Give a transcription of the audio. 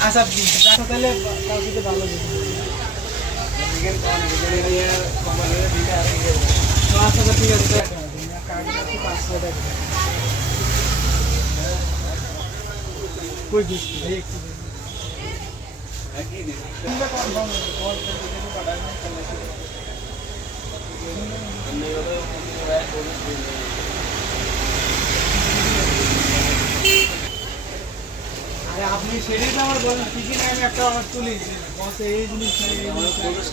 আচ্ছা আচ্ছা তাহলে কালকে ভালো দিন আচ্ছা আচ্ছা, ঠিক আছে কাগজ আছে পাঁচশো টাকা আপনি সেটাই তো আমার বলেন কি আমি একটা আমার তুলি বসে এই জিনিস এই জিনিস